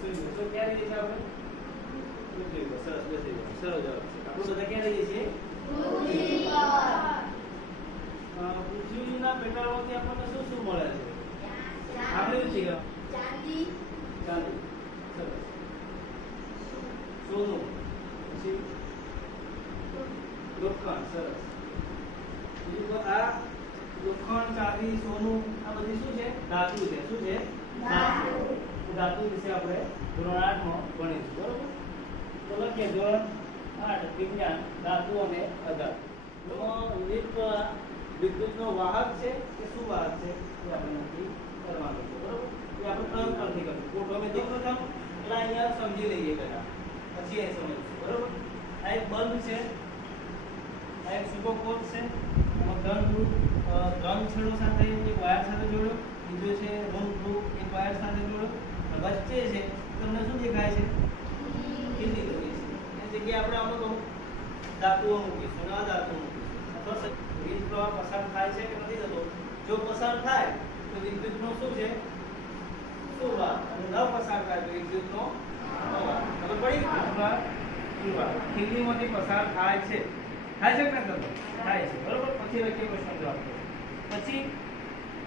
તો ક્યાં લઈએ છીએ આપણે? પૃથ્વી પર. સરસ, બેસી જાઓ. સરસ જવાબ છે. આપણે બધા ક્યાં લઈએ છીએ? પૃથ્વી પર. પૃથ્વીના પેટાળમાંથી આપણને શું શું મળે છે? આપણે છે કે ચાંદી. ચાંદી. સરસ. સોનું. પછી લોખંડ. સરસ. બીજું તો આ લોખંડ, ચાંદી, સોનું આ બધી શું છે? ધાતુ છે. શું છે? ધાતુ. ધાતુ વિશે આપણે ધોરણ 8 માં ભણીશું. બરોબર? તો લખીએ ધોરણ 8 વિજ્ઞાન ધાતુ અને અધાતુ. વિદ્યુતનો વાહક છે કે સુવાહક છે એ આપણે નક્કી કરવાનું છે. બરોબર? એ આપણે ત્રણ પરથી કરીશું. ઓટોમેટિક પ્રથમ એટલે અહીંયા સમજી લઈએ પહેલા, પછી એ સમજીશું. બરોબર? આ એક બલ્બ છે, આ એક સૂકો કોટ છે, એમાં ત્રણ છેડો સાથે એક વાયર સાથે જોડ્યો, બીજો છે રૂ એક વાયર સાથે જોડ્યો, વચ્ચે છે તમને શું દેખાય છે? ખીલી કરી છે. એ જગ્યાએ આપણે અમુક ધાતુઓ મૂકીશું, નવા ધાતુઓ મૂકીશું. અથવા વીજ પ્રવાહ પસાર થાય છે કે નથી થતો? જો પસાર થાય તો વિદ્યુતનો શું છે? સુવાહક. અને ન પસાર થાય તો વિદ્યુતનો અવાહક. ખબર પડી? સુવાહક. ખીલીમાંથી પસાર થાય છે. થાય છે કે નથી? થાય છે. બરોબર? પછી લખીએ પ્રશ્ન જવાબ. પછી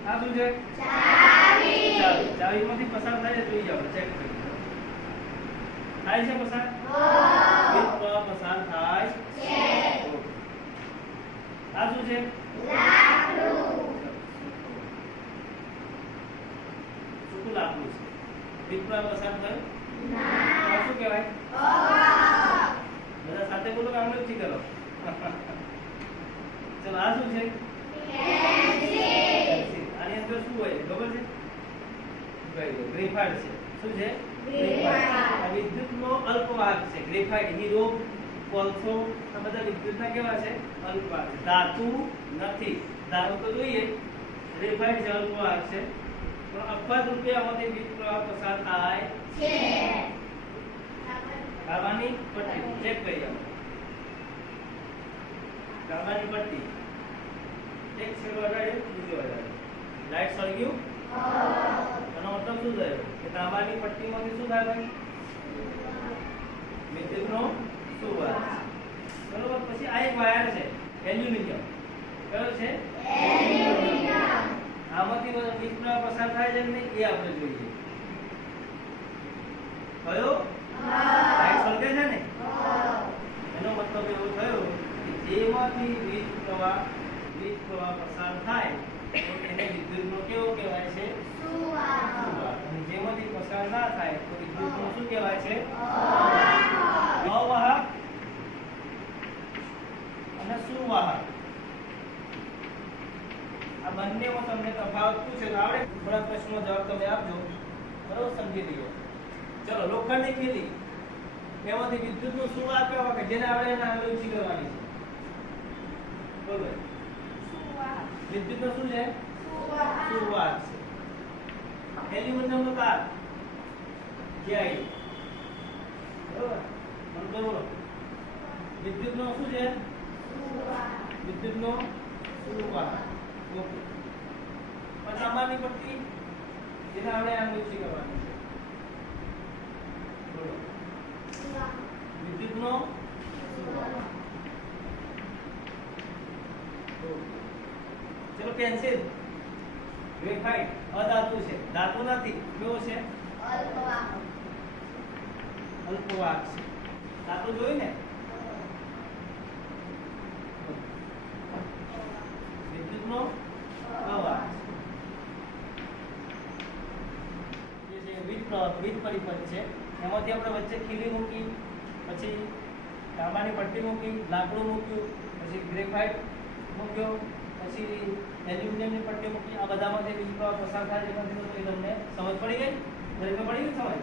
આ શું છે? ચાવી. ચાવીમાંથી પસાર થાય છે, જોઈ જાવ, ચેક કરી. થાય છે પસાર? વીજ પ્રવાહ પસાર થાય છે. આ શું છે? લાકડું. શું લાકડું છે? વીજ પ્રવાહ પસાર થાય? ના. શું કહેવાય? બધા સાથે બોલો કે આમ નથી કરો. ચલો આ શું છે? પેન્સિલ. આની અંદર શું હોય ખબર છે? ગ્રેફાઇટ છે. શું છે? ગ્રેફાઇટ. આ વિદ્યુતનો અલ્પવાહક છે. ગ્રેફાઇટ, હીરો, કોલસો આ બધા વિદ્યુતના કેવા છે? અલ્પવાહક. ધાતુ નથી. ધાતુ તો જોઈએ ગ્રેફાઇટ છે, અલ્પવાહક છે, પણ અપવાદ રૂપે આમાંથી વીજ પ્રવાહ પસાર થાય છે. તાંબાની પટ્ટી ચેક કરી આવો. તાંબાની પટ્ટી એક છેડો અડાડ્યો, બીજો અડાડ્યો, લાઈટ સળગ્યું. એનો મતલબ શું થયો? કે તાંબાની પટ્ટીમાંથી શું થાય ભાઈ? વિદ્યુતનો સુવાહક. બરોબર? પછી આ એક વાયર છે, એલ્યુમિનિયમ. કયો છે? એલ્યુમિનિયમ. આમાંથી વીજ પ્રવાહ પસાર થાય છે કે નહીં એ આપણે જોઈએ. કયો? લાઈટ સળગે છે ને? એનો મતલબ એવો થયો કે જેમાંથી વીજ પ્રવાહ પસાર થાય તો એને વિદ્યુતનો કેવો કહેવાય છે? સુવાહક. અને જેમાંથી પસાર ના થાય તો વિદ્યુતનો શું કહેવાય છે? અવાહક અને સુવાહક. આ બંનેમાં તમને તફાવત પૂછે તો આવડે? થોડા પ્રશ્નો જવાબ તમે આપજો. બરોબર? સમજી લઈએ. ચલો લોખંડની ખીલી એમાંથી વિદ્યુતનું સુવાહક કહેવાય કે જેને આપણે એને આંગળી કરવાની છે. બોલો વિદ્યુતનો શું છે? સુવાહક છે. એલ્યુમિનિયમનો તાર ક્યાં બરોબર? મને બોલો વિદ્યુતનો શું છે? વિદ્યુતનો સુવાહક. ઓકે. તાંબાની પટ્ટી જેને આપણે આંગળી કરવાની છે. બોલો વિદ્યુતનો સુવાહક. ચલો પેન્સિલ, ગ્રેફાઇટ અધાતુ છે, ધાતુ નથી. કેવો છે? અલ્પવાહક. અલ્પવાહક છે. ધાતુ જોઈ ને? વિદ્યુતનો અવાહક જે છે વીજ પરિપથ છે. એમાંથી આપણે વચ્ચે ખીલી મૂકી, પછી તાંબાની પટ્ટી મૂકી, લાકડું મૂક્યું, પછી ગ્રેફાઇટ મૂક્યો, પછી એલ્યુમિનિયમની પટ્ટી મૂકી. આ બધામાંથી વીજ પ્રવાહ પસાર થાય છે નથી તો એ તમને સમજ પડી ગઈ? દરેકને પડી ગઈ સમજ?